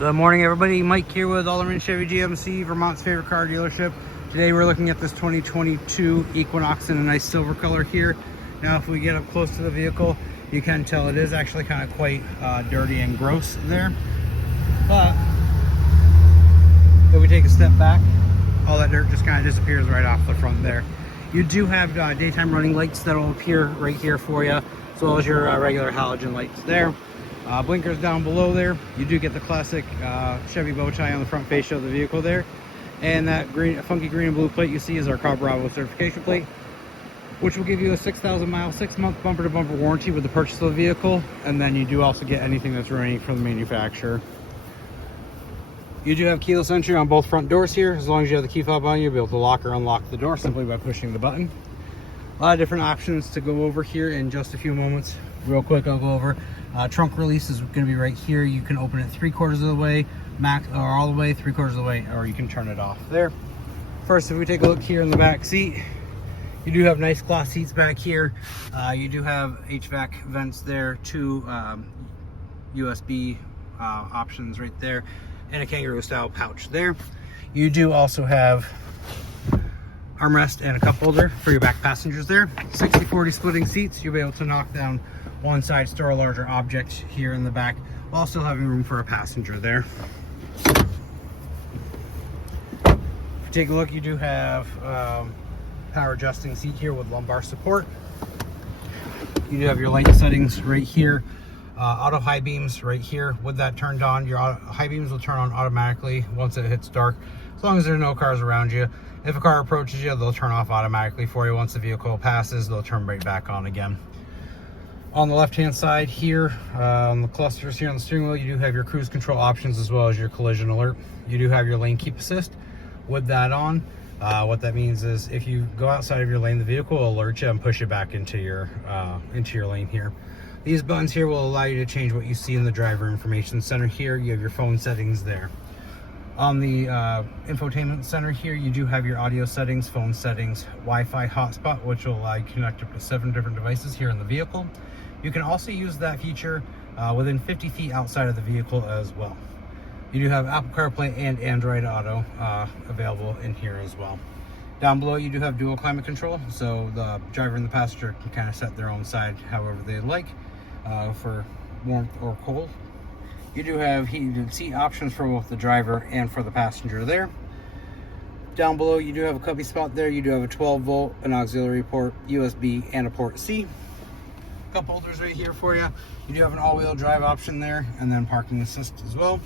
Good morning, everybody. Mike here with Alderman Chevy GMC, Vermont's favorite car dealership. Today we're looking at this 2022 Equinox in a nice silver color here. Now if we get up close to the vehicle, you can tell it is actually kind of quite dirty and gross there. But if we take a step back, all that dirt just kind of disappears right off the front there. You do have daytime running lights that will appear right here for you, as well as your regular halogen lights there. Blinkers down below there. You do get the classic Chevy bow tie on the front fascia of the vehicle there. And that funky green and blue plate you see is our Car Bravo certification plate, which will give you a 6,000 mile, 6-month bumper to bumper warranty with the purchase of the vehicle. And then you do also get anything that's remaining from the manufacturer. You do have keyless entry on both front doors here. As long as you have the key fob on, you'll be able to lock or unlock the door simply by pushing the button. A lot of different options to go over here in just a few moments. Real quick, I'll go over. Trunk release is going to be right here. You can open it 3/4 of the way, max, or all the way 3/4 of the way, or you can turn it off there. First, if we take a look here in the back seat, you do have nice cloth seats back here. You do have HVAC vents there, two USB options right there, and a kangaroo style pouch there. You do also have armrest and a cup holder for your back passengers there. 60/40 splitting seats. You'll be able to knock down one side, store a larger object here in the back, while still having room for a passenger there. If you take a look, you do have power adjusting seat here with lumbar support. You do have your light settings right here. Auto high beams right here. With that turned on, your high beams will turn on automatically once it hits dark, as long as there are no cars around you. If a car approaches you, they'll turn off automatically for you. Once the vehicle passes, they'll turn right back on again. On the left hand side here, on the clusters here on the steering wheel, you do have your cruise control options as well as your collision alert. You do have your lane keep assist. With that on, what that means is if you go outside of your lane, the vehicle will alert you and push you back into your lane here. These buttons here will allow you to change what you see in the driver information center here. You have your phone settings there. On the infotainment center here, you do have your audio settings, phone settings, Wi-Fi hotspot, which will allow you to connect up to 7 different devices here in the vehicle. You can also use that feature within 50 feet outside of the vehicle as well. You do have Apple CarPlay and Android Auto available in here as well. Down below, you do have dual climate control, so the driver and the passenger can kind of set their own side however they like for warmth or cold. You do have heated seat options for both the driver and for the passenger there. Down below, you do have a cubby spot there. You do have a 12-volt, an auxiliary port, USB, and a port C. Cup holders right here for you. You do have an all-wheel drive option there, and then parking assist as well.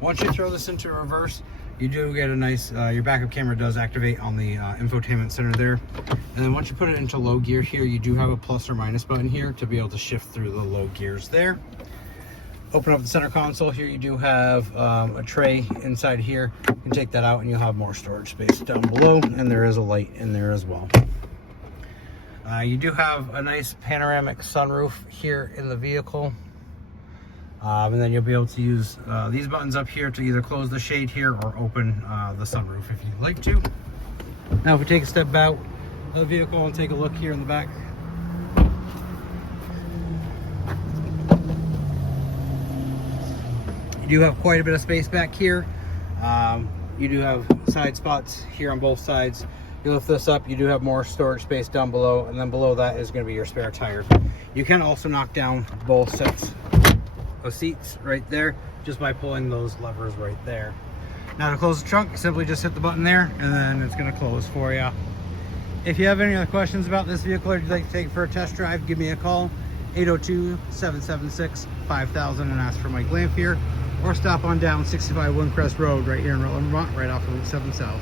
Once you throw this into reverse, you do get a nice, your backup camera does activate on the infotainment center there. And then once you put it into low gear here, you do have a plus or minus button here to be able to shift through the low gears there. Open up the center console here, you do have a tray inside here. You can take that out and you'll have more storage space down below, and there is a light in there as well. You do have a nice panoramic sunroof here in the vehicle. And then you'll be able to use these buttons up here to either close the shade here or open the sunroof if you'd like to. Now if we take a step out of the vehicle and take a look here in the back. You do have quite a bit of space back here. You do have side spots here on both sides. You lift this up, you do have more storage space down below, and then below that is going to be your spare tire. You can also knock down both sets of seats right there just by pulling those levers right there. Now to close the trunk, simply just hit the button there and then it's going to close for you. If you have any other questions about this vehicle or you'd like to take it for a test drive, give me a call, 802-776-5000, and ask for Mike Lamphere, or stop on down 65 Windcrest Road right here in Rutland, Vermont, right off of Route 7 South.